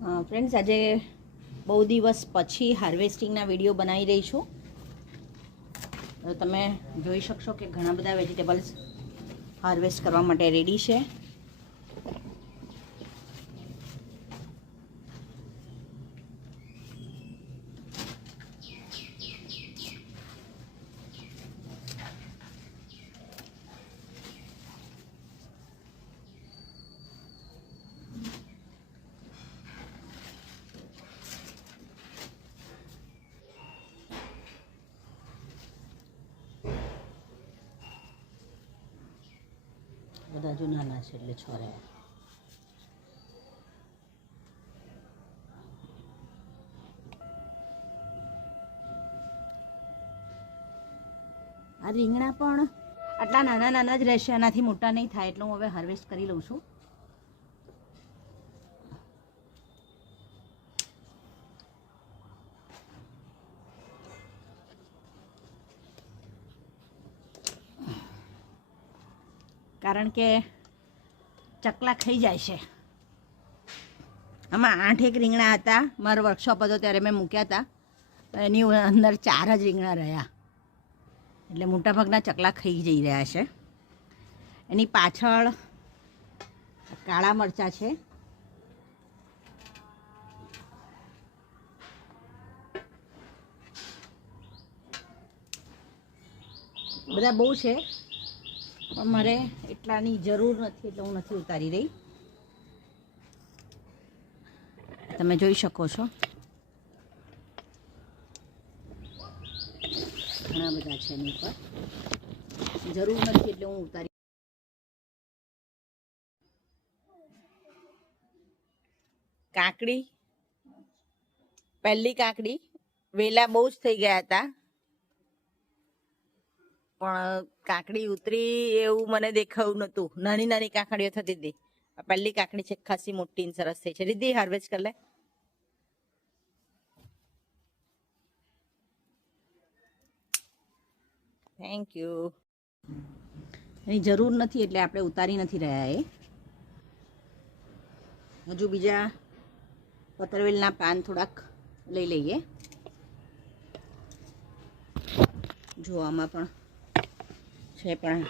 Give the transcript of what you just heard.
Friends, આજે બહુ દિવસ પછી હાર્વેસ્ટિંગના વિડીયો બનાવી રહી છું. તો તમે જોઈ શકશો કે ઘણા બધા વેજીટેબલ્સ હાર્વેસ્ટ કરવા માટે રેડી છે. બધા જો નાના છે એટલે છોરે. આ રીંગણા પણ આટલા નાના નાના જ રહેશે, આનાથી મોટા નહીં થાય, એટલે હું હવે હાર્વેસ્ટ કરી લઉં છું. કારણ કે ચકલા ખાઈ જાય છે. આમાં 8 રીંગણા હતા. મારો વર્કશોપ હતો ત્યારે મેં મૂક્યા હતા, એની અંદર 4 જ રીંગણા રહ્યા, એટલે મોટાભાગના ચકલા ખાઈ જઈ રહ્યા છે. એની પાછળ કાળા મરચાં છે. બધા બહુ છે, પણ મારે એટલાની જરૂર નથી, એટલે હું નથી ઉતારી રહી. તમે જોઈ શકો છો ઘણા બધા છે એની ઉપર. જરૂર નથી એટલે હું ઉતારી. કાકડી, પહેલી કાકડી, વેલા બહુ જ થઈ ગયા હતા, પણ કાકડી ઉતરી એવું મને દેખાયું નહોતું. નાની નાની કાકડીઓ થતી હતી. પહેલી કાકડી છે, ખાસી મોટી ને સરસ થઈ છે. રીધી હાર્વેસ્ટ કરી લે. Thank you. એની જરૂર નથી એટલે આપણે ઉતારી નથી રહ્યા. હજુ બીજા પતરવેલના પાન થોડાક લઈ લઈએ. જો આમાં પણ છે, પણ